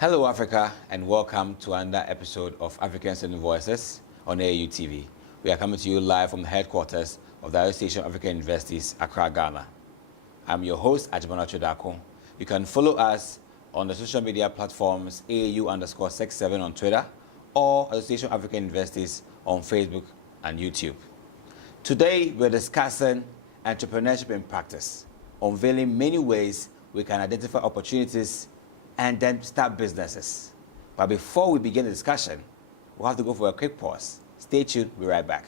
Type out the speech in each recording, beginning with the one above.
Hello, Africa, and welcome to another episode of African Student Voices on AU TV. We are coming to you live from the headquarters of the Association of African Universities, Accra, Ghana. I'm your host, Ajibana Chodako. You can follow us on the social media platforms AAU_67 on Twitter or Association of African Universities on Facebook and YouTube. Today, we're discussing entrepreneurship in practice, unveiling many ways we can identify opportunities and then start businesses. But before we begin the discussion, we'll have to go for a quick pause. Stay tuned, we'll be right back.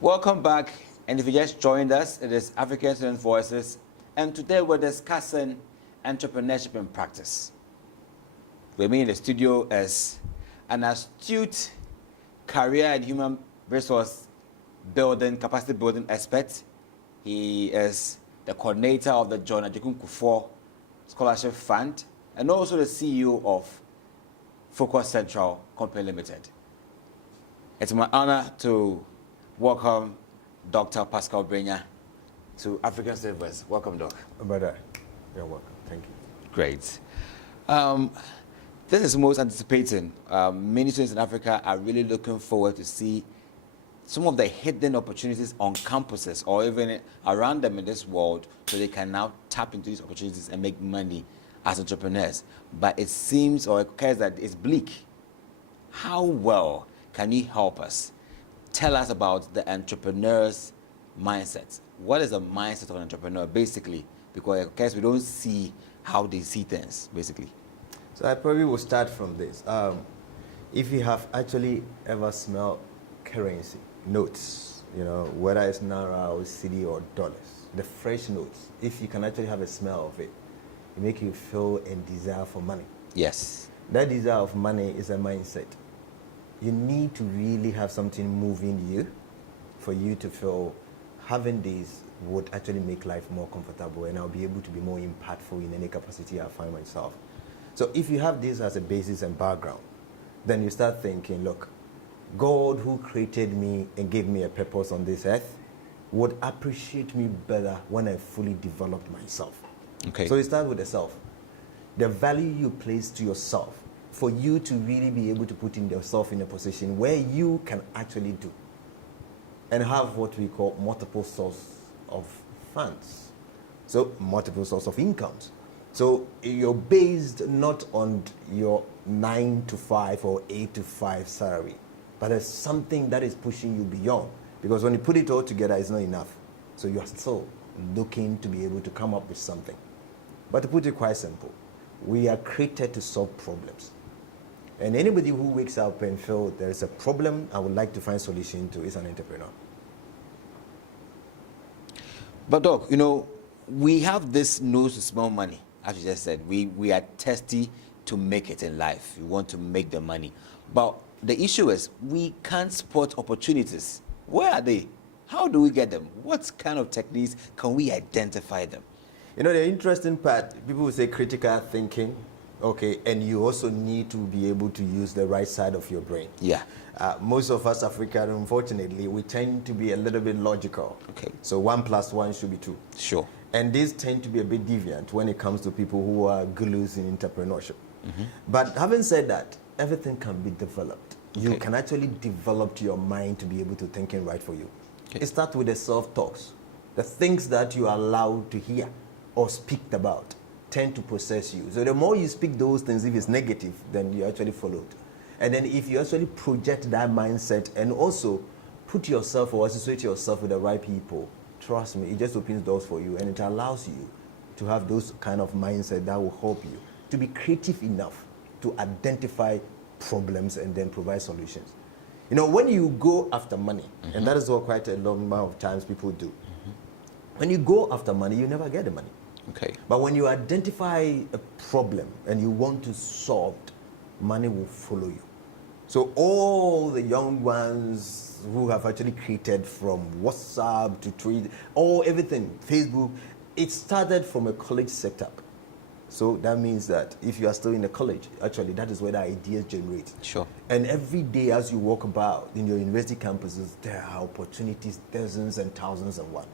Welcome back, and if you just joined us, it is African Student Voices, and today we're discussing entrepreneurship in practice. With me in the studio is an astute career and human resource building, capacity building expert. He is the coordinator of the John Ajikun Kufuor Scholarship Fund, and also the CEO of Focus Central Company Limited. It's my honor to welcome Dr. Pascal Brenya to African Student Voices. Welcome, Doc. Brother, you're welcome. Thank you. Great. This is most anticipating. Many students in Africa are really looking forward to see some of the hidden opportunities on campuses or even around them in this world, so they can now tap into these opportunities and make money as entrepreneurs. But it seems or it occurs that it's bleak. How well can you help us? Tell us about the entrepreneur's mindset. What is the mindset of an entrepreneur, basically? Because we don't see how they see things, basically. So I probably will start from this. If you have actually ever smelled currency, notes, whether it's Naira or cedi or dollars, the fresh notes, if you can actually have a smell of it, it makes you feel a desire for money. Yes. That desire of money is a mindset. You need to really have something moving you for you to feel having this would actually make life more comfortable, and I'll be able to be more impactful in any capacity I find myself. So if you have this as a basis and background, then you start thinking, look, God who created me and gave me a purpose on this earth would appreciate me better when I fully developed myself. Okay. So you start with the self. The value you place to yourself, for you to really be able to put in yourself in a position where you can actually do and have what we call multiple source of funds. So multiple source of incomes. So you're based not on your 9 to 5 or 8 to 5 salary, but there's something that is pushing you beyond, because when you put it all together, it's not enough. So you are still looking to be able to come up with something. But to put it quite simple, we are created to solve problems. And anybody who wakes up and feels there is a problem I would like to find solution to is an entrepreneur. But Doc, we have this nose to smell money, as you just said. We are thirsty to make it in life. We want to make the money. But the issue is we can't spot opportunities. Where are they? How do we get them? What kind of techniques can we identify them? The interesting part, people will say critical thinking. Okay, and you also need to be able to use the right side of your brain. Yeah. Most of us Africans, unfortunately, we tend to be a little bit logical. Okay. So 1 + 1 should be 2. Sure. And these tend to be a bit deviant when it comes to people who are gurus in entrepreneurship. Mm-hmm. But having said that, everything can be developed. Okay. You can actually develop your mind to be able to think right for you. Okay. It starts with the self-talks, the things that you are allowed to hear or speak about. tend to possess you. So the more you speak those things, if it's negative, then you actually follow it. And then if you actually project that mindset and also put yourself or associate yourself with the right people, trust me, it just opens doors for you, and it allows you to have those kind of mindset that will help you to be creative enough to identify problems and then provide solutions. You know, when you go after money, and that is what quite a long amount of times people do. When you go after money, you never get the money. Okay. But when you identify a problem and you want to solve it, money will follow you. So all the young ones who have actually created from WhatsApp to Twitter, everything, Facebook, it started from a college setup. So that means that if you are still in the college, actually that is where the ideas generate. Sure. And every day as you walk about in your university campuses, there are opportunities, dozens and thousands and one.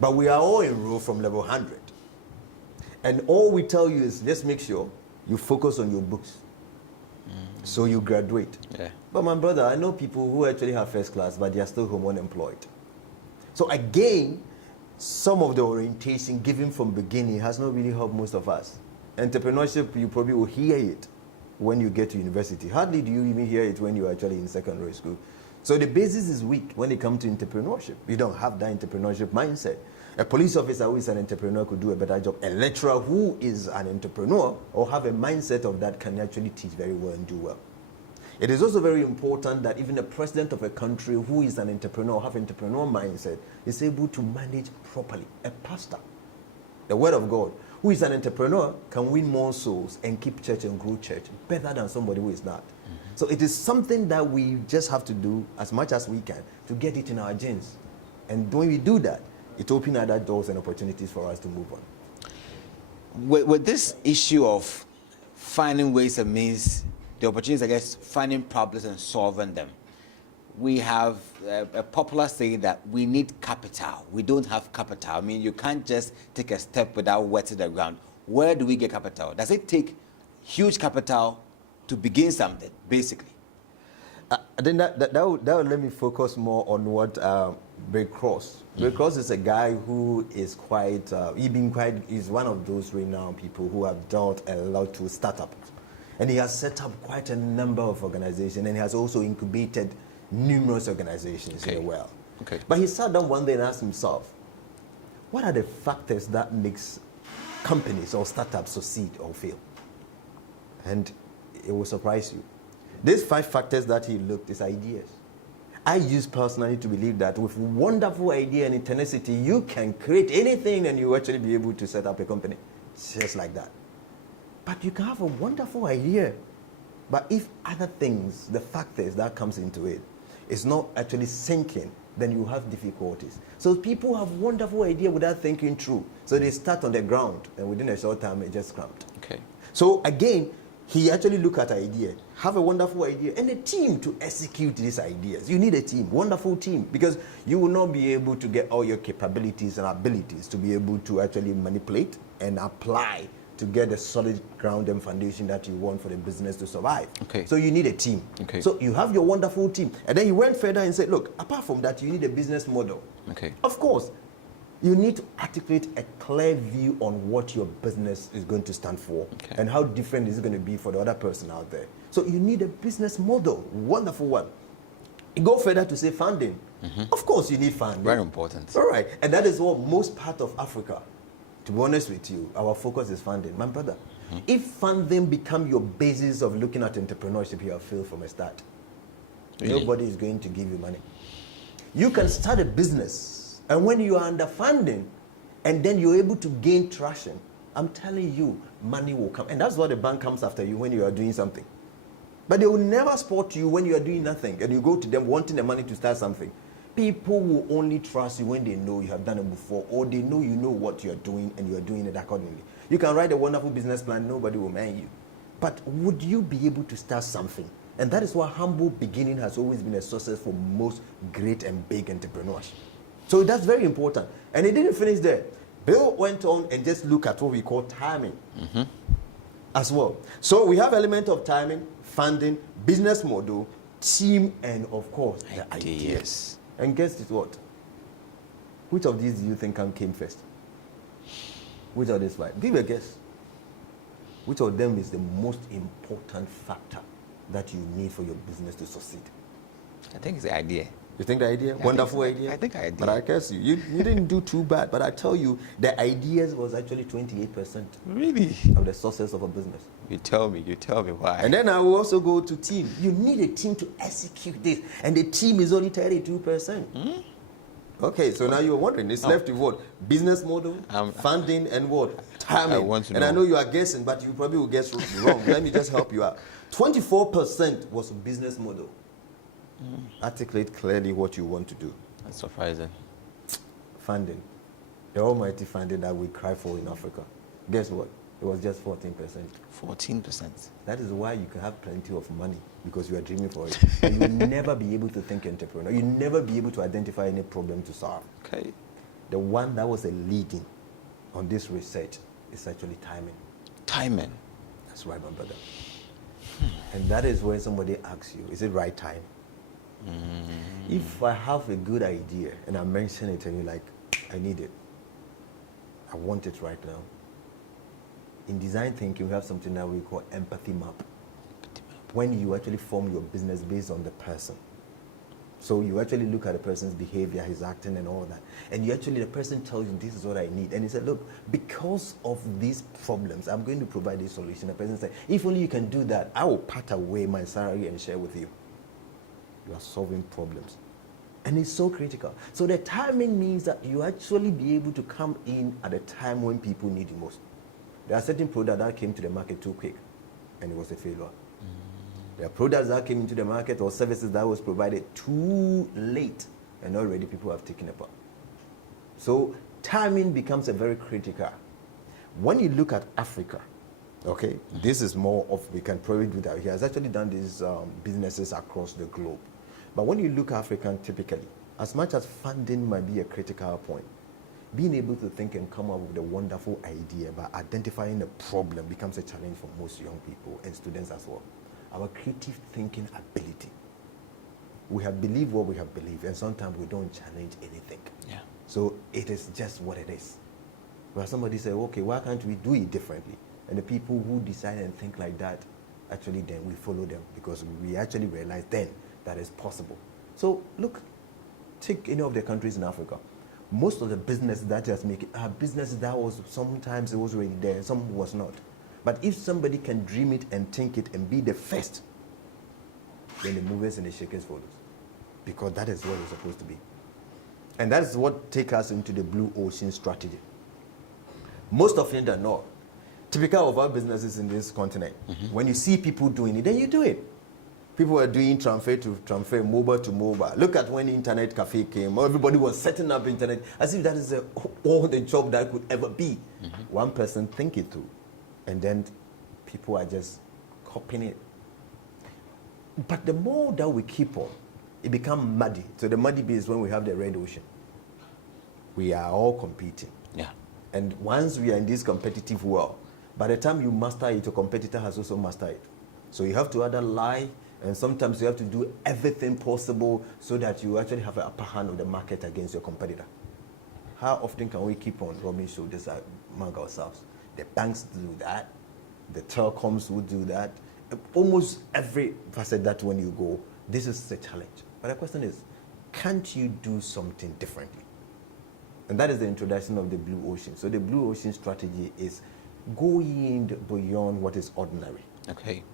But we are all enrolled from level 100. And all we tell you is just make sure you focus on your books. So you graduate. Yeah. But my brother, I know people who actually have first class, but they are still home unemployed. So again, some of the orientation given from beginning has not really helped most of us. Entrepreneurship, you probably will hear it when you get to university. Hardly do you even hear it when you're actually in secondary school. So the basis is weak when it comes to entrepreneurship. You don't have that entrepreneurship mindset. A police officer who is an entrepreneur could do a better job. A lecturer who is an entrepreneur or have a mindset of that can actually teach very well and do well. It is also very important that even the president of a country who is an entrepreneur or have entrepreneur mindset is able to manage properly. A pastor, the word of God, who is an entrepreneur can win more souls and keep church and grow church better than somebody who is not. So it is something that we just have to do as much as we can to get it in our genes. And when we do that, it opens other doors and opportunities for us to move on. With this issue of finding ways and means, the opportunities, I guess, finding problems and solving them, we have a popular saying that we need capital. We don't have capital. I mean, you can't just take a step without wetting the ground. Where do we get capital? Does it take huge capital to begin something, basically? Then that would let me focus more on what Ray Cross. Ray Cross is a guy who is he's one of those renowned people who have dealt a lot to startups. And he has set up quite a number of organizations, and he has also incubated numerous organizations in the world. Okay. But he sat down one day and asked himself, what are the factors that makes companies or startups succeed or fail? And it will surprise you. These 5 factors that he looked is ideas. I used personally to believe that with wonderful idea and tenacity, you can create anything and you actually be able to set up a company. Just like that. But you can have a wonderful idea. But if other things, the factors that comes into it, is not actually sinking, then you have difficulties. So people have wonderful idea without thinking through. So they start on the ground, and within a short time, it just cramped. Okay. So again, he actually look at idea, have a wonderful idea, and a team to execute these ideas. You need a team, wonderful team, because you will not be able to get all your capabilities and abilities to be able to actually manipulate and apply to get the solid ground and foundation that you want for the business to survive. Okay. So you need a team. Okay. So you have your wonderful team. And then he went further and said, look, apart from that, you need a business model. Okay. Of course, you need to articulate a clear view on what your business is going to stand for, and how different is it going to be for the other person out there. So you need a business model, wonderful one. You go further to say funding. Of course, you need funding. Very important. All right, and that is what most part of Africa, to be honest with you, our focus is funding. My brother, if funding become your basis of looking at entrepreneurship, you have failed from a start. Really? Nobody is going to give you money. You can start a business, and when you are under funding, and then you're able to gain traction, I'm telling you, money will come. And that's why the bank comes after you when you are doing something. But they will never support you when you are doing nothing, and you go to them wanting the money to start something. People will only trust you when they know you have done it before, or they know you know what you are doing and you are doing it accordingly. You can write a wonderful business plan, nobody will mind you. But would you be able to start something? And that is why humble beginning has always been a success for most great and big entrepreneurs. So that's very important. And it didn't finish there. Bill went on and just look at what we call timing as well. So we have element of timing, funding, business model, team, and of course, the ideas. And guess what? Which of these do you think came first? Which of these 5? Give a guess. Which of them is the most important factor that you need for your business to succeed? I think it's the idea. You think the idea? Yeah, Wonderful I idea? think idea. But I guess you didn't do too bad. But I tell you, the ideas was actually 28% Really? of the success of a business. You tell me why. And then I will also go to team. You need a team to execute this. And the team is only 32%. Okay, so now you're wondering, it's left with what? Business model, funding, and what? Timing. I want to and know. I know you are guessing, but you probably will guess wrong. Let me just help you out. 24% was business model. Articulate clearly what you want to do. That's surprising. Funding. The almighty funding that we cry for in Africa. Guess what? It was just 14%. 14%. That is why you can have plenty of money, because you are dreaming for it. And you will never be able to think entrepreneur. You'll never be able to identify any problem to solve. Okay. The one that was a leading on this research is actually timing. Timing. That's right, my brother. And that is when somebody asks you, is it right time? If I have a good idea and I mention it and you're like, I need it, I want it right now. In design thinking, we have something that we call empathy map. When you actually form your business based on the person. So you actually look at the person's behavior, his acting and all that. And you actually, the person tells you, this is what I need. And he said, look, because of these problems, I'm going to provide a solution. The person said, if only you can do that, I will part away my salary and share with you. You are solving problems. And it's so critical. So the timing means that you actually be able to come in at a time when people need you most. There are certain products that came to the market too quick, and it was a failure. There are products that came into the market or services that was provided too late, and already people have taken apart. So timing becomes a very critical. When you look at Africa, okay, this is more of, we can probably do that. He has actually done these businesses across the globe. But when you look African typically, as much as funding might be a critical point, being able to think and come up with a wonderful idea by identifying a problem becomes a challenge for most young people and students as well. Our creative thinking ability. We have believed what we have believed, and sometimes we don't challenge anything. Yeah. So it is just what it is. Where somebody say, okay, why can't we do it differently? And the people who decide and think like that, actually then we follow them, because we actually realize then that is possible. So look, take any of the countries in Africa. Most of the business that just make it are businesses that was, sometimes it was already there, some was not. But if somebody can dream it and think it and be the first, then the movers and the shakers follows. Because that is what it's supposed to be. And that is what takes us into the blue ocean strategy. Most often than not, typical of our businesses in this continent, when you see people doing it, then you do it. People were doing transfer to transfer, mobile to mobile. Look at when the internet cafe came. Everybody was setting up internet as if that is all the job that could ever be. One person think it through, and then people are just copying it. But the more that we keep on, it becomes muddy. So the muddy bit is when we have the red ocean. We are all competing. Yeah. And once we are in this competitive world, by the time you master it, your competitor has also mastered it. So you have to either lie, and sometimes you have to do everything possible so that you actually have an upper hand of the market against your competitor. How often can we keep on rubbing shoulders among ourselves? The banks do that. The telecoms will do that. Almost every facet that when you go, this is the challenge. But the question is, can't you do something differently? And that is the introduction of the blue ocean. So the blue ocean strategy is going beyond what is ordinary. Okay.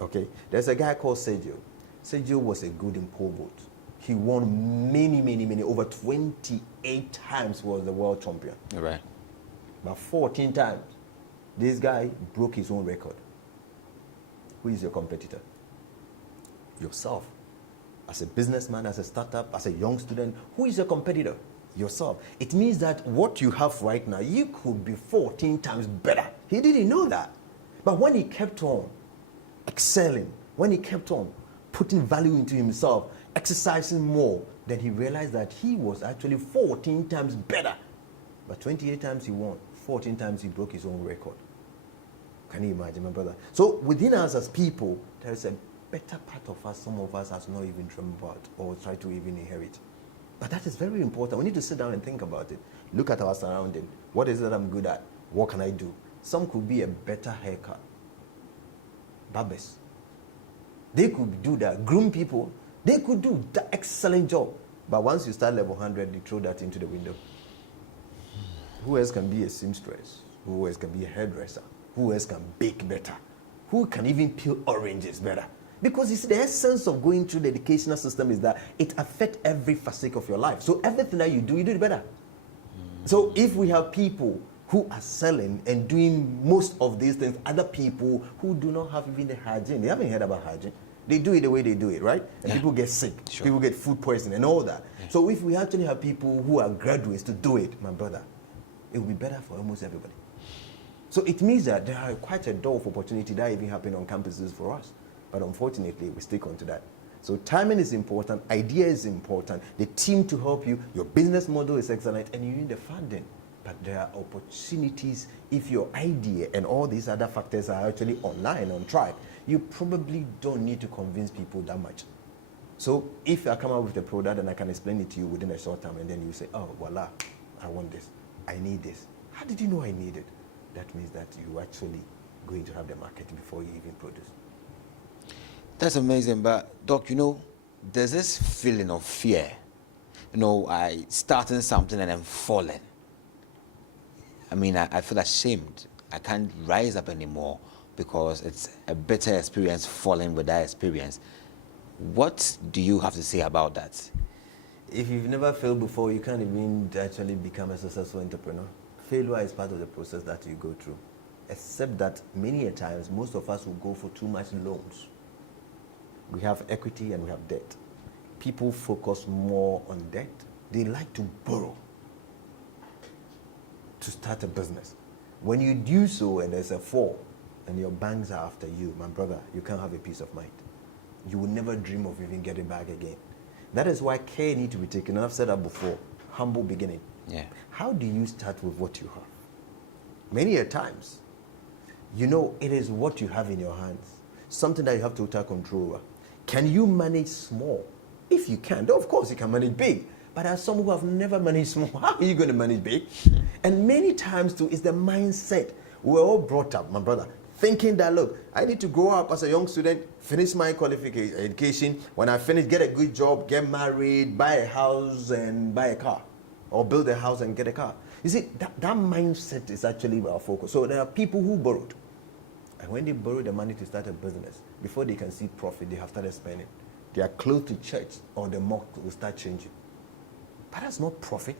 Okay, there's a guy called Sergio. Sergio was a good in pole boat. He won many, over 28 times was the world champion. All right. But 14 times, this guy broke his own record. Who is your competitor? Yourself. As a businessman, as a startup, as a young student, who is your competitor? Yourself. It means that what you have right now, you could be 14 times better. He didn't know that. But when he kept on excelling, when he kept on putting value into himself, exercising more, then he realized that he was actually 14 times better. But 28 times he won, 14 times he broke his own record. Can you imagine, my brother? So within us as people, there is a better part of us, some of us has not even dreamed about or try to even inherit. But that is very important. We need to sit down and think about it. Look at our surrounding. What is it I'm good at? What can I do? Some could be a better haircut. barbers. They could do that. Groom people, they could do that excellent job. But once you start level 100, you throw that into the window. Who else can be a seamstress? Who else can be a hairdresser? Who else can bake better? Who can even peel oranges better? Because it's the essence of going through the educational system is that it affects every facet of your life. So everything that you do it better. So if we have people who are selling and doing most of these things, other people who do not have even the hygiene, they haven't heard about hygiene. They do it the way they do it, right? And people get sick, people get food poisoning and all that. So if we actually have people who are graduates to do it, my brother, it will be better for almost everybody. So it means that there are quite a door of opportunity that even happen on campuses for us. But unfortunately, we stick onto that. So timing is important, idea is important, the team to help you, your business model is excellent, and you need the funding. But there are opportunities if your idea and all these other factors are actually online, on track. You probably don't need to convince people that much. So if I come up with a product and I can explain it to you within a short time, and then you say, oh, voila, I want this, I need this. How did you know I need it? That means that you actually going to have the market before you even produce. That's amazing. But Doc, there's this feeling of fear. I starting something and then falling. I mean, I feel ashamed. I can't rise up anymore because it's a bitter experience falling with that experience. What do you have to say about that? If you've never failed before, you can't even actually become a successful entrepreneur. Failure is part of the process that you go through. Except that many a times, most of us will go for too much loans. We have equity and we have debt. People focus more on debt. They like to borrow to start a business. When you do so and there's a fall and your banks are after you, my brother, you can't have a peace of mind. You will never dream of even getting back again. That is why care needs to be taken. And I've said that before, humble beginning. Yeah. How do you start with what you have? Many a times, it is what you have in your hands. Something that you have total control over. Can you manage small? If you can, then of course you can manage big. But there are some who have never managed small. How are you going to manage big? And many times too, it's the mindset. We're all brought up, my brother, thinking that, look, I need to grow up as a young student, finish my qualification, education. When I finish, get a good job, get married, buy a house and buy a car. Or build a house and get a car. You see, that mindset is actually our focus. So there are people who borrowed. And when they borrow the money to start a business, before they can see profit, they have started spending. They are close to church or the mosque will start changing. But that's not profit.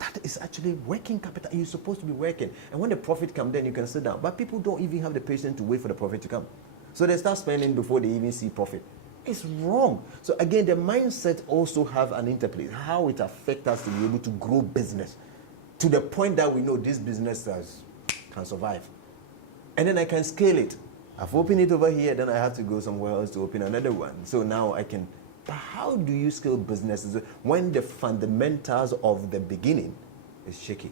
That is actually working capital. You're supposed to be working. And when the profit comes, then you can sit down. But people don't even have the patience to wait for the profit to come. So they start spending before they even see profit. It's wrong. So again, the mindset also have an interplay. How it affects us to be able to grow business to the point that we know this business can survive. And then I can scale it. I've opened it over here, then I have to go somewhere else to open another one. So now I can. But how do you scale businesses when the fundamentals of the beginning is shaky?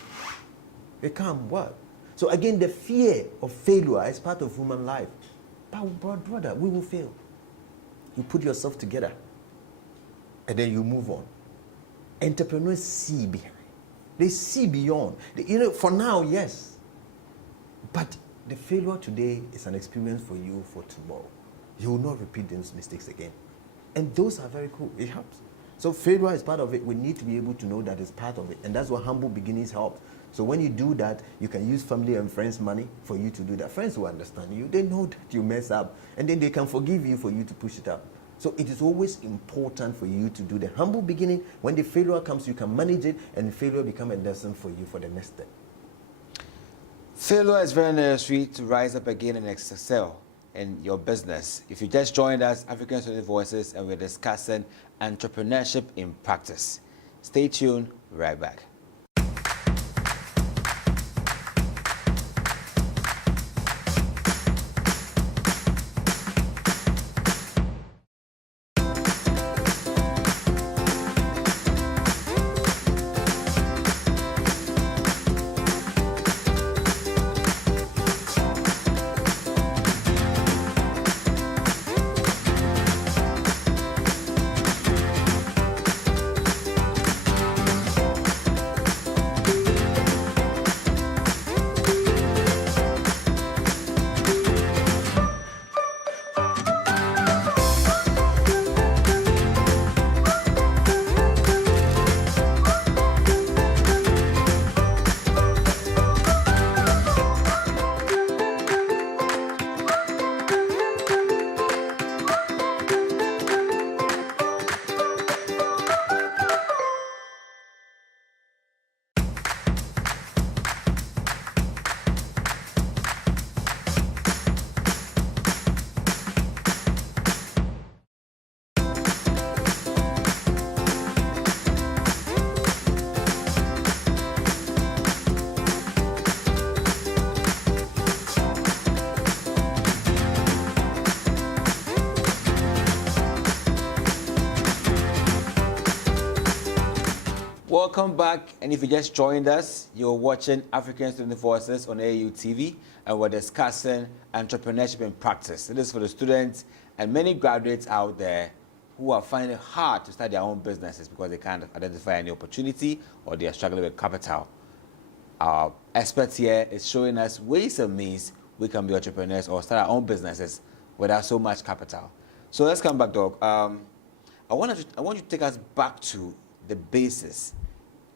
It can't work. So again, the fear of failure is part of human life. But brother, we will fail. You put yourself together and then you move on. Entrepreneurs see behind. They see beyond. For now, yes. But the failure today is an experience for you for tomorrow. You will not repeat those mistakes again. And those are very cool. It helps. So failure is part of it. We need to be able to know that it's part of it. And that's what humble beginnings help. So when you do that, you can use family and friends' money for you to do that. Friends will understand you. They know that you mess up. And then they can forgive you for you to push it up. So it is always important for you to do the humble beginning. When the failure comes, you can manage it. And failure becomes a lesson for you for the next step. Failure is very necessary to rise up again and excel in your business. If you just joined us, African Student Voices, and we're discussing entrepreneurship in practice. Stay tuned, we'll be right back. Welcome back, and if you just joined us, you're watching African Student Voices on AU TV, and we're discussing entrepreneurship in practice. It is for the students and many graduates out there who are finding it hard to start their own businesses because they can't identify any opportunity or they are struggling with capital. Our expert here is showing us ways and means we can be entrepreneurs or start our own businesses without so much capital. So let's come back, Doc. I want you to take us back to the basis.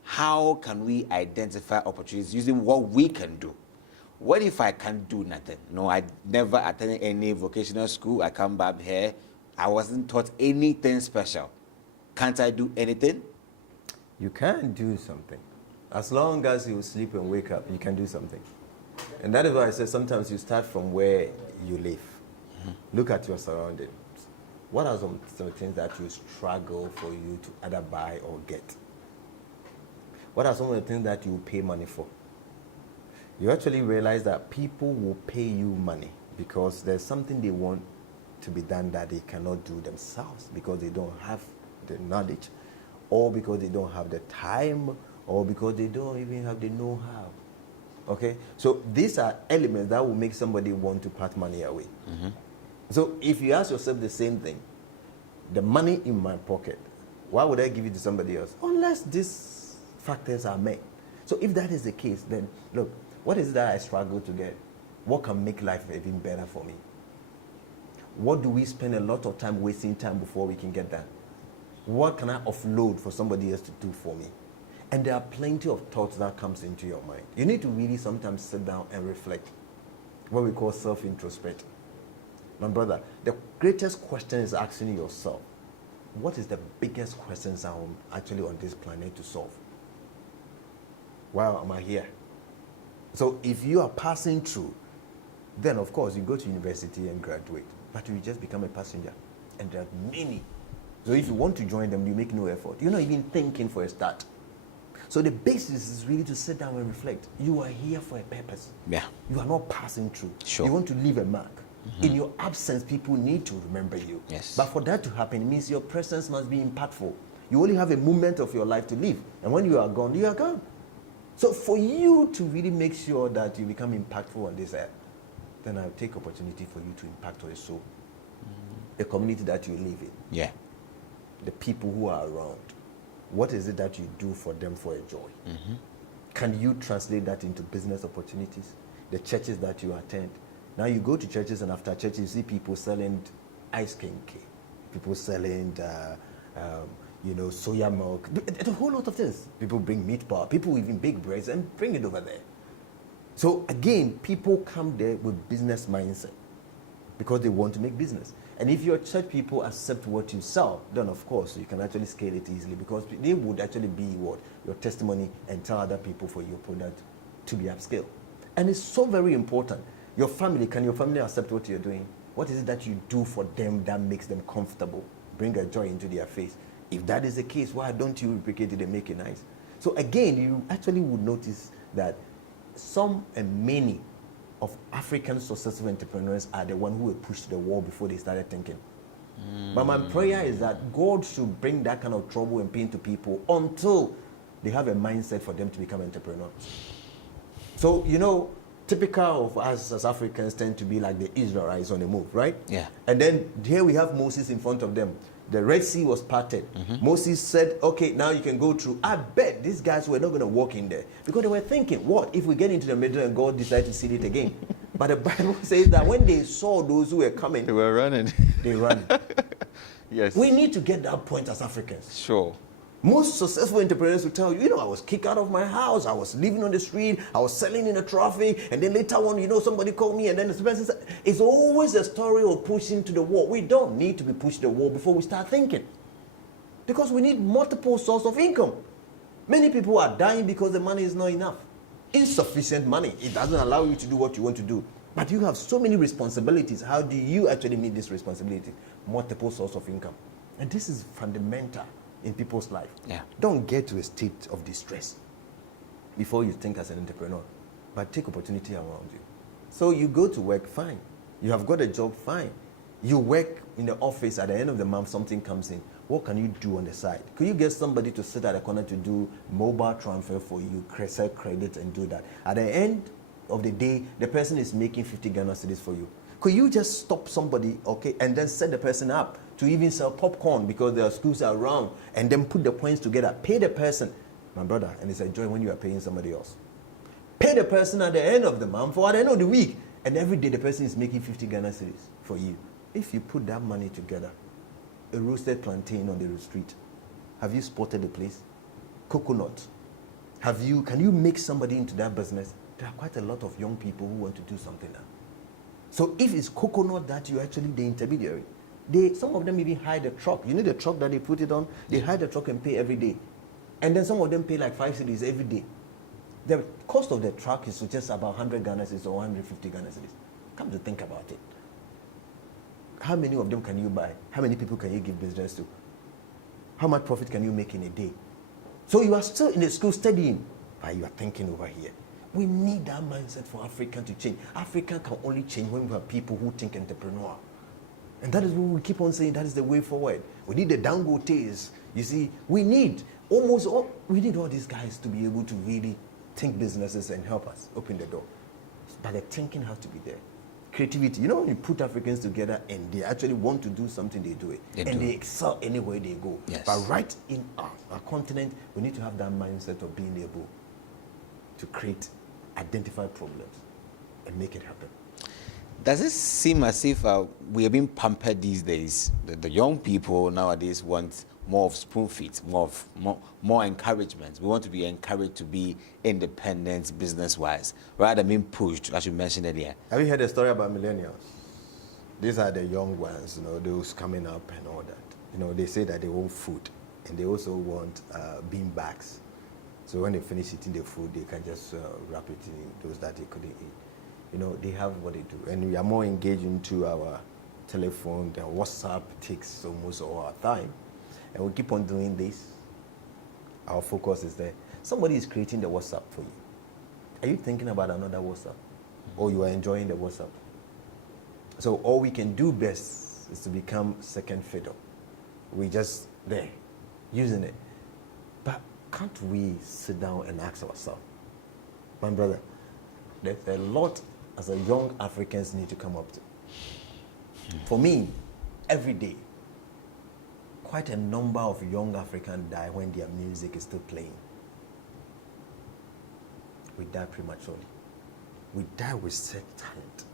How can we identify opportunities using what we can do? What if I can't do nothing? No, I never attended any vocational school. I come back here. I wasn't taught anything special. Can't I do anything? You can do something. As long as you sleep and wake up, you can do something. And that is why I say sometimes you start from where you live. Look at your surroundings. What are some things that you struggle for you to either buy or get? What are some of the things that you pay money for? You actually realize that people will pay you money because there's something they want to be done that they cannot do themselves because they don't have the knowledge, or because they don't have the time, or because they don't even have the know-how. Okay? So these are elements that will make somebody want to part money away. So if you ask yourself the same thing, the money in my pocket, why would I give it to somebody else? Unless these factors are met. So if that is the case, then look, what is it that I struggle to get? What can make life even better for me? What do we spend a lot of time wasting time before we can get that? What can I offload for somebody else to do for me? And there are plenty of thoughts that comes into your mind. You need to really sometimes sit down and reflect. What we call self-introspect. My brother, the greatest question is asking yourself, what is the biggest questions I'm actually on this planet to solve? Why am I here? So if you are passing through, then of course you go to university and graduate, but you just become a passenger. And there are many. So if you want to join them, you make no effort. You're not even thinking for a start. So the basis is really to sit down and reflect. You are here for a purpose. Yeah. You are not passing through. Sure. You want to leave a mark. In your absence, people need to remember you. Yes. But for that to happen, it means your presence must be impactful. You only have a moment of your life to live. And when you are gone, you are gone. So for you to really make sure that you become impactful on this earth, then I'll take opportunity for you to impact on a soul. The community that you live in. Yeah. The people who are around. What is it that you do for them for a joy? Can you translate that into business opportunities? The churches that you attend. Now you go to churches, and after church you see people selling ice cream cake, people selling, soya milk, a whole lot of things. People bring meat bar, people even bake breads and bring it over there. So again, people come there with business mindset because they want to make business. And if your church people accept what you sell, then of course you can actually scale it easily because they would actually be what? Your testimony and tell other people for your product to be upscale. And it's so very important. Your family, can your family accept what you're doing? What is it that you do for them that makes them comfortable? Bring a joy into their face. If that is the case, why don't you replicate it and make it nice? So again, you actually would notice that some and many of African successful entrepreneurs are the ones who were pushed to the wall before they started thinking. But my prayer is that God should bring that kind of trouble and pain to people until they have a mindset for them to become entrepreneurs. So, typical of us as Africans tend to be like the Israelites on the move, right? Yeah. And then here we have Moses in front of them. The Red Sea was parted. Moses said, okay, now you can go through. I bet these guys were not going to walk in there because they were thinking, what if we get into the middle and God decides to seal it again? But the Bible says that when they saw those who were coming, They were running. they ran. Yes. We need to get that point as Africans. Sure. Most successful entrepreneurs will tell you, I was kicked out of my house, I was living on the street, I was selling in the traffic, and then later on, somebody called me, and then the person said, it's always a story of pushing to the wall. We don't need to be pushed to the wall before we start thinking. Because we need multiple sources of income. Many people are dying because the money is not enough. Insufficient money. It doesn't allow you to do what you want to do. But you have so many responsibilities. How do you actually meet this responsibility? Multiple sources of income. And this is fundamental in people's life. Yeah. Don't get to a state of distress before you think as an entrepreneur, but take opportunity around you. So you go to work, fine. You have got a job, fine. You work in the office, at the end of the month, something comes in. What can you do on the side? Could you get somebody to sit at the corner to do mobile transfer for you, sell credit and do that? At the end of the day, the person is making 50 Ghana cedis for you. Could you just stop somebody, okay, and then set the person up to even sell popcorn because there are schools around, and then put the points together, pay the person, my brother, and it's a joy when you are paying somebody else. Pay the person at the end of the month or at the end of the week, and every day the person is making 50 Ghana cedis for you. If you put that money together, a roasted plantain on the street, have you spotted the place? Coconut. Can you make somebody into that business? There are quite a lot of young people who want to do something now. So if it's coconut that you're actually the intermediary, some of them even hire the truck. You know the truck that they put it on? They hire the truck and pay every day. And then some of them pay like 5 cedis every day. The cost of the truck is just about 100 Ghana cedis or 150 Ghana cedis. Come to think about it. How many of them can you buy? How many people can you give business to? How much profit can you make in a day? So you are still in the school studying, but you are thinking over here. We need that mindset for Africa to change. Africa can only change when we have people who think entrepreneur. And that is what we keep on saying, that is the way forward. We need the Dangotes. You see, we need all these guys to be able to really think businesses and help us open the door. But the thinking has to be there. Creativity. You know, when you put Africans together and they actually want to do something, they do it. They excel anywhere they go. Yes. But right in our continent, we need to have that mindset of being able to identify problems and make it happen. Does it seem as if we are being pampered these days? The young people nowadays want more of spoon feeds, more encouragement. We want to be encouraged to be independent business-wise, rather than being pushed, as you mentioned earlier. Have you heard the story about millennials? These are the young ones, those coming up and all that. They say that they want food, and they also want bean bags. So when they finish eating the food, they can just wrap it in those that they couldn't eat. They have what they do. And we are more engaged into our telephone. The WhatsApp takes almost all our time. And we keep on doing this. Our focus is there. Somebody is creating the WhatsApp for you. Are you thinking about another WhatsApp? Or you are enjoying the WhatsApp? So all we can do best is to become second fiddle. We just there, using it. But can't we sit down and ask ourselves, my brother, there's a lot as a young Africans need to come up to. For me, every day, quite a number of young Africans die when their music is still playing. We die prematurely. We die with set talent.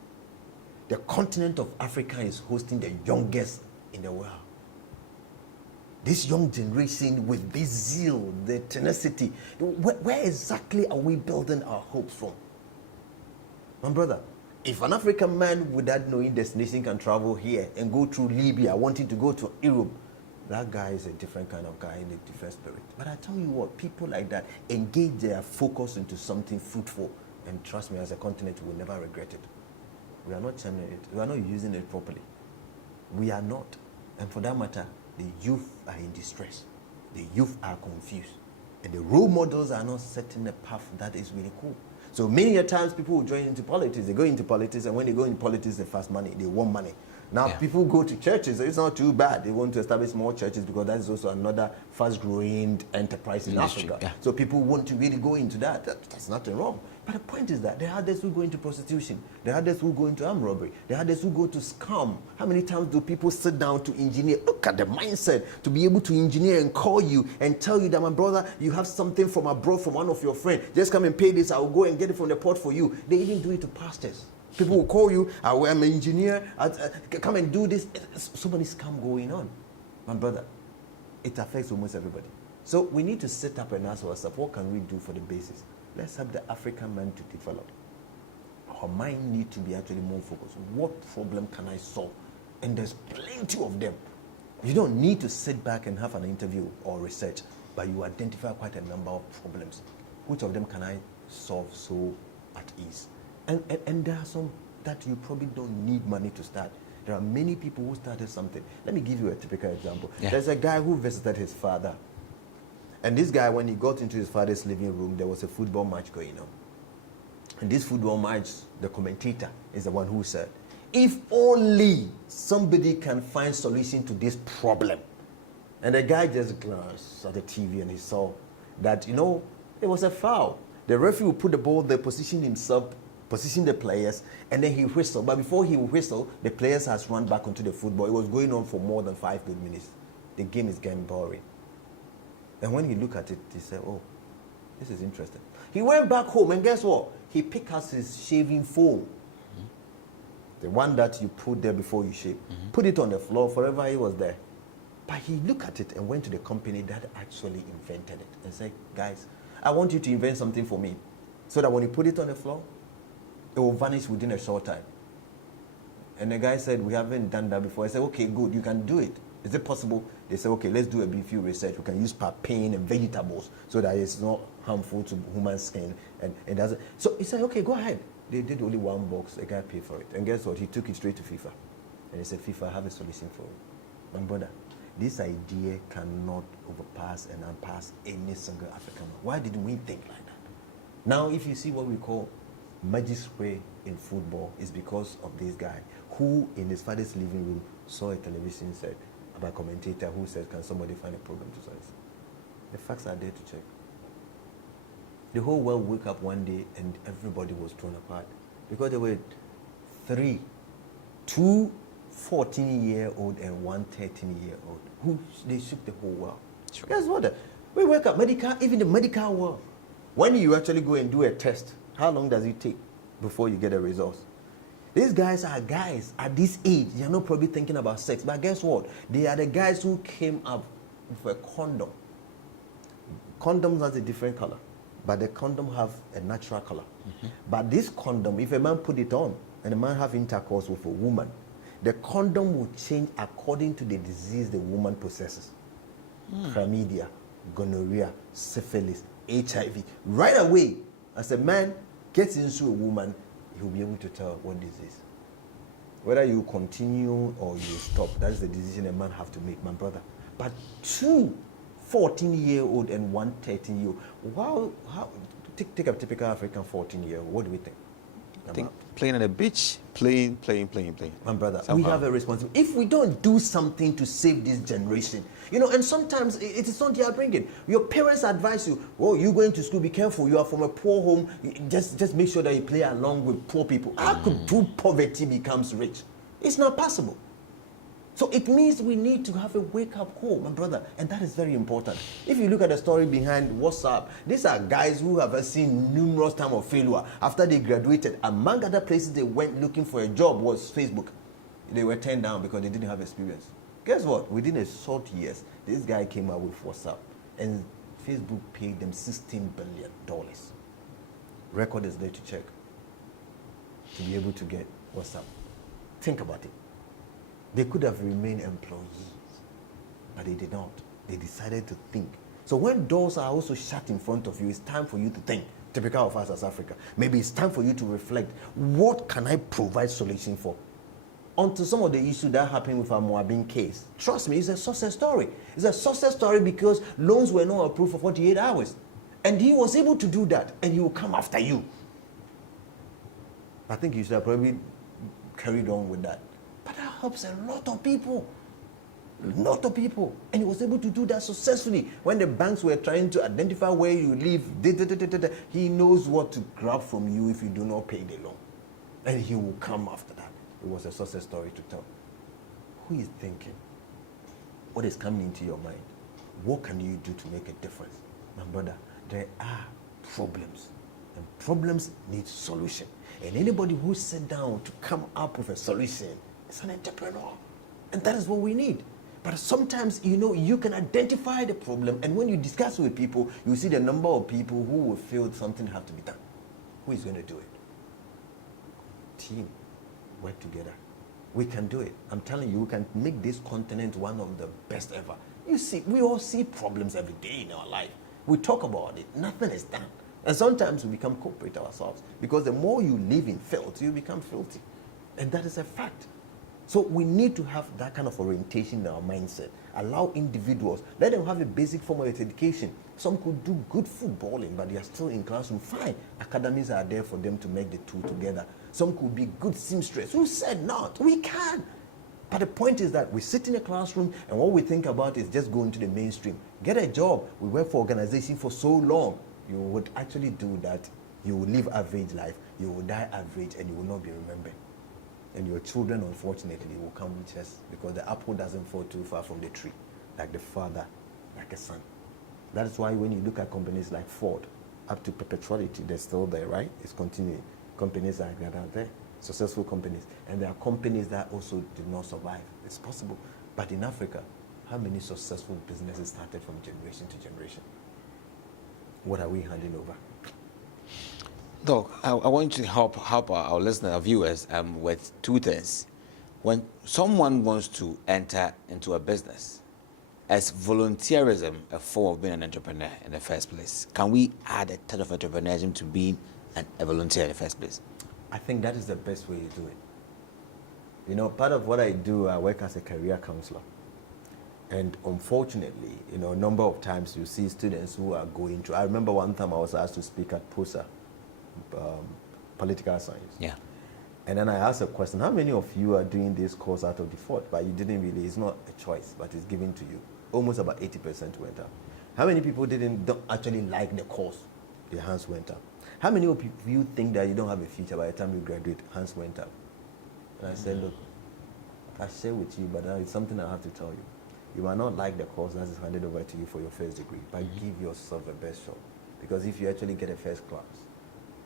The continent of Africa is hosting the youngest in the world. This young generation with this zeal, the tenacity, where exactly are we building our hopes from? My brother, if an African man without knowing destination can travel here and go through Libya, wanting to go to Europe, that guy is a different kind of guy in a different spirit. But I tell you what, people like that engage their focus into something fruitful, and trust me, as a continent, we will never regret it. We are not channeling it. We are not using it properly. We are not. And for that matter, the youth are in distress. The youth are confused. And the role models are not setting a path that is really cool. So many a times people will join into politics. They go into politics, and when they go into politics, they fast money. They want money. Now, people go to churches. It's not too bad. They want to establish more churches because that is also another fast-growing enterprise in Africa. Yeah. So people want to really go into that. That's nothing wrong. But the point is that there are others who go into prostitution. There are others who go into armed robbery. There are others who go to scam. How many times do people sit down to engineer? Look at the mindset to be able to engineer and call you and tell you that, my brother, you have something from abroad from one of your friends. Just come and pay this. I will go and get it from the port for you. They even do it to pastors. People will call you, I'm an engineer, come and do this. So many scam going on. My brother, it affects almost everybody. So we need to sit up and ask ourselves, what can we do for the basis? Let's help the African man to develop. Our mind needs to be actually more focused. What problem can I solve? And there's plenty of them. You don't need to sit back and have an interview or research, but you identify quite a number of problems. Which of them can I solve so at ease? And there are some that you probably don't need money to start. There are many people who started something. Let me give you a typical example. Yeah. There's a guy who visited his father. And this guy, when he got into his father's living room, there was a football match going on. And this football match, the commentator is the one who said, if only somebody can find solution to this problem, And the guy just glanced at the TV and he saw that, it was a foul. The referee would put the ball there, position himself, position the players, and then he whistled. But before he whistled, the players has run back onto the football. It was going on for more than 5 good minutes. The game is getting boring. And when he looked at it, he said, oh, this is interesting. He went back home, and guess what? He picked up his shaving foam. The one that you put there before you shave. Put it on the floor forever he was there. But he looked at it and went to the company that actually invented it and said, guys, I want you to invent something for me so that when you put it on the floor, it will vanish within a short time. And the guy said, we haven't done that before. I said, okay, good, you can do it. Is it possible? They said, okay, let's do a few research. We can use papain and vegetables so that it's not harmful to human skin. And it doesn't. So he said, okay, go ahead. They did only one box. The guy paid for it. And guess what? He took it straight to FIFA. And he said, FIFA, I have a solution for you. My brother, this idea cannot overpass and unpass any single African. Why didn't we think like that? Now, if you see what we call magic spray in football, it's because of this guy who, in his father's living room, saw a television set about a commentator who said, can somebody find a problem to solve? The facts are there to check. The whole world woke up one day and everybody was torn apart because there were two 14-year-old and one 13-year-old who they shook the whole world. Sure. Guess what? We wake up, even the medical world. When you actually go and do a test, how long does it take before you get the results? These guys are guys at this age. They're not probably thinking about sex, but guess what? They are the guys who came up with a condom. Condoms has a different color, but the condom have a natural color. But this condom, if a man put it on and a man have intercourse with a woman, the condom will change according to the disease the woman possesses. Chlamydia, gonorrhea, syphilis, HIV. Right away, as a man gets into a woman, he'll be able to tell what this is. Whether you continue or you stop, that's the decision a man have to make, my brother. But two 14-year-old and one 13-year-old, how take a typical African 14-year-old, what do we think? I think playing on the beach, playing. My brother, somehow. We have a responsibility. If we don't do something to save this generation, and sometimes it is not your bringing. Your parents advise you, oh, you're going to school, be careful. You are from a poor home. Just make sure that you play along with poor people. How could true poverty becomes rich? It's not possible. So it means we need to have a wake-up call, my brother, and that is very important. If you look at the story behind WhatsApp, these are guys who have seen numerous times of failure. After they graduated, among other places they went looking for a job was Facebook. They were turned down because they didn't have experience. Guess what? Within a short years, this guy came out with WhatsApp, and Facebook paid them $16 billion. Record is there to check to be able to get WhatsApp. Think about it. They could have remained employees, but they did not. They decided to think. So when doors are also shut in front of you, it's time for you to think. Typical of us as Africa. Maybe it's time for you to reflect. What can I provide solution for? Onto some of the issues that happened with our Moabin case. Trust me, it's a success story. It's a success story because loans were not approved for 48 hours. And he was able to do that, and he will come after you. I think you should have probably carried on with that. But that helps a lot of people. Lot of people. And he was able to do that successfully. When the banks were trying to identify where you live, he knows what to grab from you if you do not pay the loan. And he will come after that. It was a success story to tell. Who is thinking? What is coming into your mind? What can you do to make a difference? My brother, there are problems. And problems need solution. And anybody who sits down to come up with a solution is an entrepreneur. And that is what we need. But sometimes, you can identify the problem, and when you discuss with people, you see the number of people who will feel something has to be done. Who is going to do it? Team. Work together. We can do it. I'm telling you, we can make this continent one of the best ever. You see, we all see problems every day in our life. We talk about it. Nothing is done. And sometimes we become culprit ourselves, because the more you live in filth, you become filthy. And that is a fact. So we need to have that kind of orientation in our mindset. Allow individuals, let them have a basic form of education. Some could do good footballing, but they are still in classroom. Fine. Academies are there for them to make the two together. Some could be good seamstress. Who said not? We can. But the point is that we sit in a classroom and what we think about is just going to the mainstream. Get a job. We work for organization for so long. You would actually do that. You will live average life. You will die average and you will not be remembered. And your children, unfortunately, will come just because the apple doesn't fall too far from the tree, like the father, like a son. That is why when you look at companies like Ford, up to perpetuity, they're still there, right? It's continuing. Companies like that are there, successful companies. And there are companies that also did not survive. It's possible. But in Africa, how many successful businesses started from generation to generation? What are we handing over? Doc, I want to help our listeners, our viewers, with two things. When someone wants to enter into a business, is volunteerism a form of being an entrepreneur in the first place? Can we add a touch of entrepreneurship to being a volunteer in the first place? I think that is the best way to do it. You know, part of what I do, I work as a career counselor. And unfortunately, you know, a number of times you see students who are going to, I remember one time I was asked to speak at POSA, political science. Yeah. And then I asked a question, how many of you are doing this course out of default? But you didn't really, it's not a choice, but it's given to you. Almost about 80% went up. How many people don't actually like the course? Their hands went up. How many of you think that you don't have a future by the time you graduate? Hands went up. And I said, look, I share with you, but it's something I have to tell you. You might not like the course that is handed over to you for your first degree, but give yourself a best shot. Because if you actually get a first class,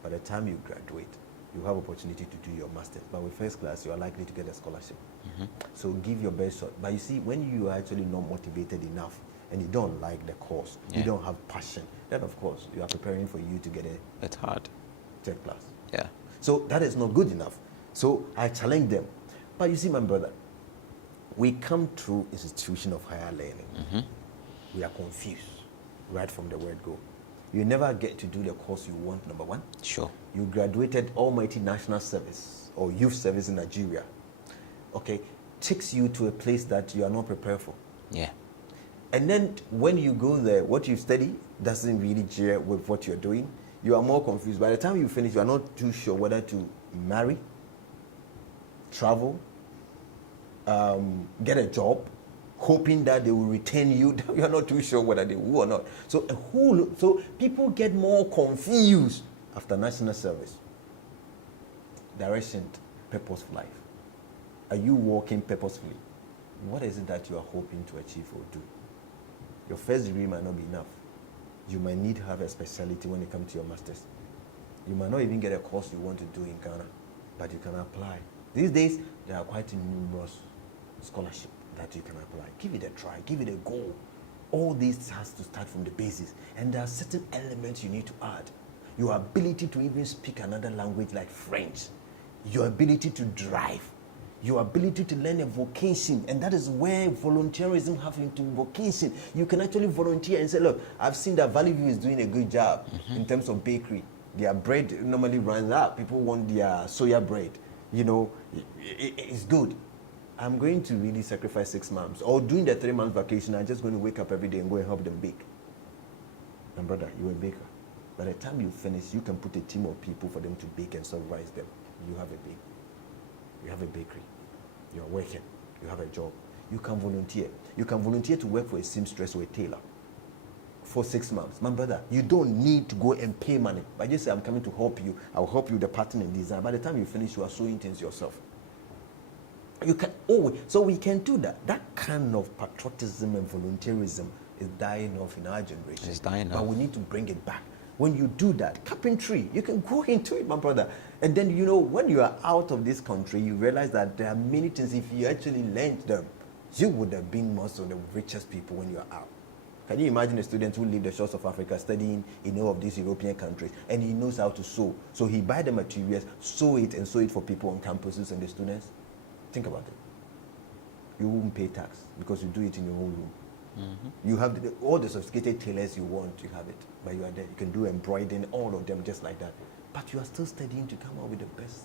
by the time you graduate, you have opportunity to do your master's. But with first class, you are likely to get a scholarship. So give your best shot. But you see, when you are actually not motivated enough and you don't like the course, you don't have passion, then of course, you are preparing for you to get it's hard. third class. Yeah. So that is not good enough. So I challenge them. But you see, my brother, we come through institution of higher learning. We are confused right from the word go. You never get to do the course you want, number one. Sure. You graduated almighty national service or youth service in Nigeria. Okay, takes you to a place that you are not prepared for. Yeah. And then when you go there, what you study doesn't really gel with what you're doing. You are more confused. By the time you finish, you are not too sure whether to marry, travel, get a job, hoping that they will retain you. You're not too sure whether they will or not. So people get more confused after national service. Direction, purposeful life. Are you walking purposefully? What is it that you are hoping to achieve or do? Your first degree might not be enough. You might need to have a specialty when it comes to your master's. You might not even get a course you want to do in Ghana, but you can apply. These days, there are quite numerous scholarships that you can apply. Give it a try, give it a go. All this has to start from the basis. And there are certain elements you need to add. Your ability to even speak another language like French. Your ability to drive. Your ability to learn a vocation. And that is where volunteerism has into vocation. You can actually volunteer and say, look, I've seen that Valley View is doing a good job in terms of bakery. Their bread normally runs out. People want their soya bread. You know, it's good. I'm going to really sacrifice 6 months. Or during the 3-month vacation, I'm just going to wake up every day and go and help them bake. And brother, you're a baker. By the time you finish, you can put a team of people for them to bake and supervise them. You have a bake. You have a bakery. You're working. You have a job. You can volunteer. You can volunteer to work for a seamstress or a tailor for 6 months. My brother, you don't need to go and pay money. But just say, I'm coming to help you. I'll help you with the pattern and design. By the time you finish, you are sewing things yourself. You can so we can do that. That kind of patriotism and volunteerism is dying off in our generation. It's dying off. But we need to bring it back. When you do that, carpentry, you can go into it, my brother. And then, you know, when you are out of this country, you realize that there are many things, if you actually learned them, you would have been most of the richest people when you are out. Can you imagine a student who leave the shores of Africa studying in all of these European countries and he knows how to sew? So he buy the materials, sew it for people on campuses and the students? Think about it. You won't pay tax because you do it in your own room. You have all the sophisticated tailors you want, you have it. But you are there. You can do embroidering, all of them just like that. But you are still studying to come out with the best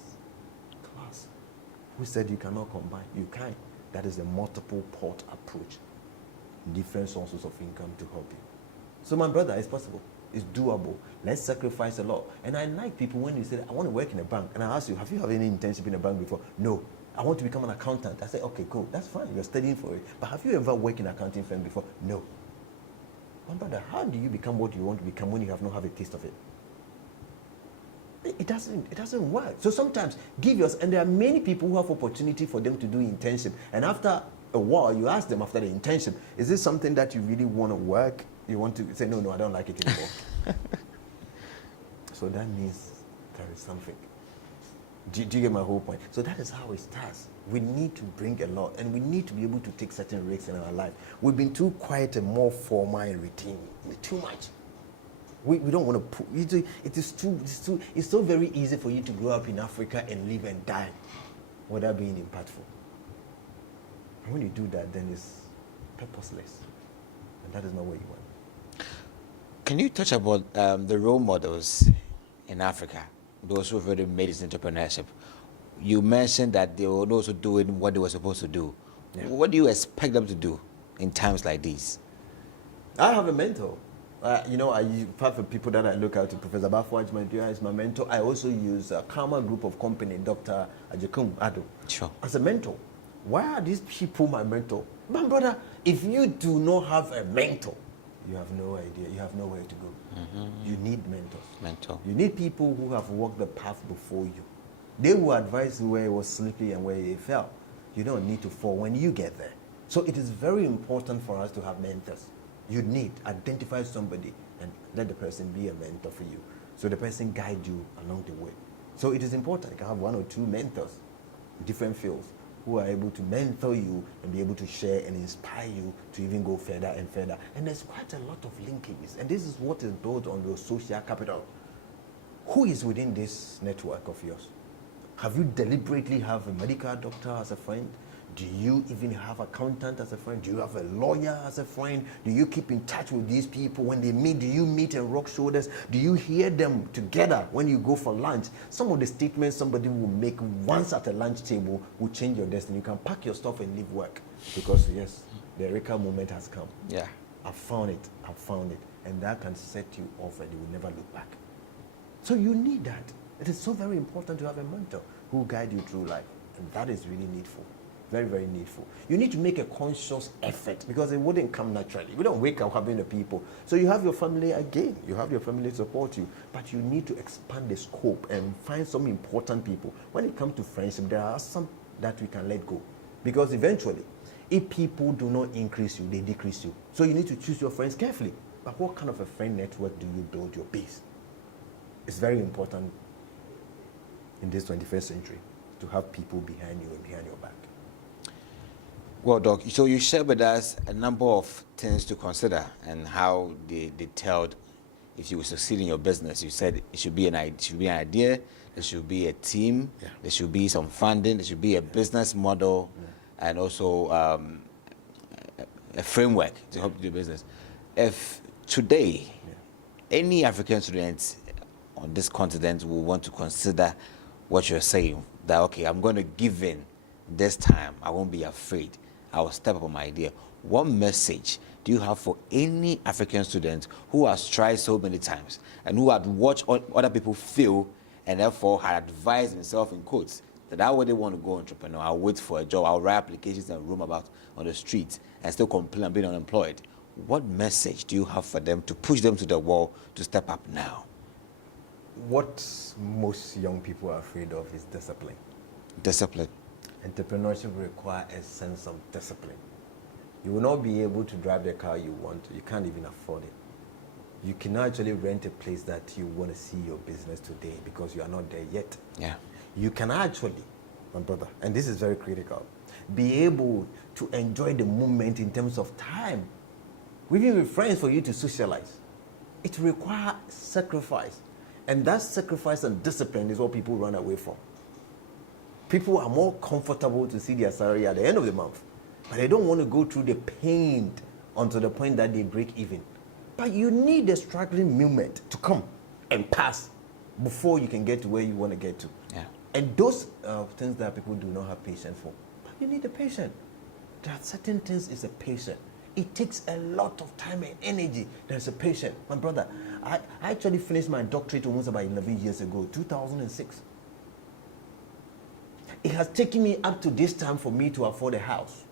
class. Who said you cannot combine? You can. That is a multiple port approach. Different sources of income to help you. So my brother, it's possible. It's doable. Let's sacrifice a lot. And I like people when you say, I want to work in a bank. And I ask you, have you had any internship in a bank before? No. I want to become an accountant. I say, okay, cool, that's fine. You're studying for it. But have you ever worked in an accounting firm before? No. My brother, how do you become what you want to become when you have not had a taste of it? It doesn't work. So sometimes give us, and there are many people who have opportunity for them to do internship. And after a while, you ask them after the internship, is this something that you really want to work? You want to say, no, I don't like it anymore. So that means there is something. Do you get my whole point? So that is how it starts. We need to bring a lot, and we need to be able to take certain risks in our life. We've been too quiet and more formal and routine. Too much. We don't want to put it's so very easy for you to grow up in Africa and live and die without being impactful. And when you do that, then it's purposeless. And that is not what you want. Can you touch about the role models in Africa, those who have already made it into entrepreneurship? You mentioned that they were also doing what they were supposed to do. Yeah. What do you expect them to do in times like these? I have a mentor. I have the people that I look at to. Professor Bafo Ajmandia is my mentor. I also use a Karma Group of Company, Dr. Ajekum Ado, as a mentor. Why are these people my mentor? My brother, if you do not have a mentor, you have no idea. You have nowhere to go. Mm-hmm. You need mentors. You need people who have walked the path before you. They will advise you where it was slippery and where you fell. You don't need to fall when you get there. So it is very important for us to have mentors. You need identify somebody and let the person be a mentor for you. So the person guide you along the way. So it is important. You can have one or two mentors in different fields who are able to mentor you and be able to share and inspire you to even go further and further. And there's quite a lot of linkages. And this is what is built on your social capital. Who is within this network of yours? Have you deliberately have a medical doctor as a friend? Do you even have an accountant as a friend? Do you have a lawyer as a friend? Do you keep in touch with these people? When they meet, do you meet and rub shoulders? Do you hear them together when you go for lunch? Some of the statements somebody will make once at a lunch table will change your destiny. You can pack your stuff and leave work because, yes, the Eureka moment has come. Yeah. I found it. And that can set you off and you will never look back. So you need that. It is so very important to have a mentor who will guide you through life. And that is really needful. Very, very needful. You need to make a conscious effort because it wouldn't come naturally. We don't wake up having the people. So you have your family again. You have your family support you. But you need to expand the scope and find some important people. When it comes to friendship, there are some that we can let go. Because eventually, if people do not increase you, they decrease you. So you need to choose your friends carefully. But what kind of a friend network do you build your base? It's very important in this 21st century to have people behind you and behind your back. Well, Doc, so you shared with us a number of things to consider and how they telled if you will succeed in your business. You said it should be an idea, there should be a team, there should be some funding, there should be a business model, and also a framework to help you do business. If today any African students on this continent will want to consider what you're saying, that okay, I'm going to give in this time, I won't be afraid, I will step up on my idea. What message do you have for any African student who has tried so many times and who had watched other people fail and therefore had advised himself in quotes that I wouldn't want to go entrepreneur, I'll wait for a job, I'll write applications and roam about on the streets and still complain about being unemployed? What message do you have for them to push them to the wall to step up now? What most young people are afraid of is discipline. Discipline. Entrepreneurship requires a sense of discipline. You will not be able to drive the car you want. You can't even afford it. You can actually rent a place that you want to see your business today because you are not there yet. Yeah. You can actually, my brother, and this is very critical, be able to enjoy the moment in terms of time. Even with friends for you to socialize. It requires sacrifice. And that sacrifice and discipline is what people run away from. People are more comfortable to see their salary at the end of the month, but they don't want to go through the pain until the point that they break even. But you need a struggling moment to come and pass before you can get to where you want to get to. Yeah. And those are things that people do not have patience for. But you need a patient. There are certain things is a patient. It takes a lot of time and energy. There's a patient. My brother, I actually finished my doctorate almost about 11 years ago, 2006. It has taken me up to this time for me to afford a house,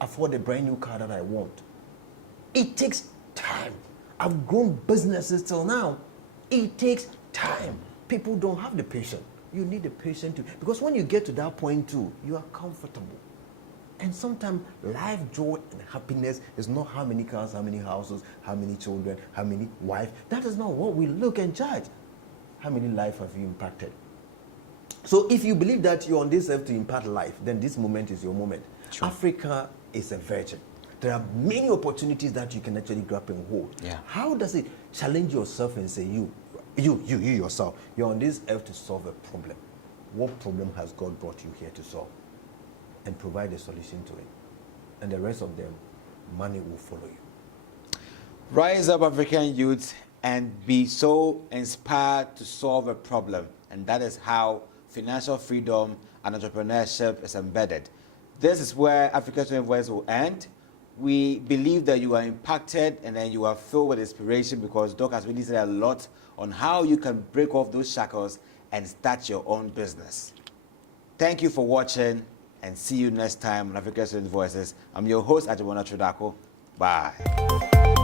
afford a brand new car that I want. It takes time. I've grown businesses till now. It takes time. People don't have the patience. You need the patience too. Because when you get to that point too, you are comfortable. And sometimes life, joy, and happiness is not how many cars, how many houses, how many children, how many wives. That is not what we look and judge. How many lives have you impacted? So if you believe that you're on this earth to impact life, then this moment is your moment. True. Africa is a virgin. There are many opportunities that you can actually grab and hold. Yeah. How does it challenge yourself and say, you yourself, you're on this earth to solve a problem. What problem has God brought you here to solve? And provide a solution to it. And the rest of them, money will follow you. Rise up, African youth, and be so inspired to solve a problem. And that is how financial freedom and entrepreneurship is embedded. This is where African Student Voice will end. We believe that you are impacted and then you are filled with inspiration, because Doc has really said a lot on how you can break off those shackles and start your own business. Thank you for watching, and see you next time on African Student Voices. I'm your host, Ajibona Trodako. Bye.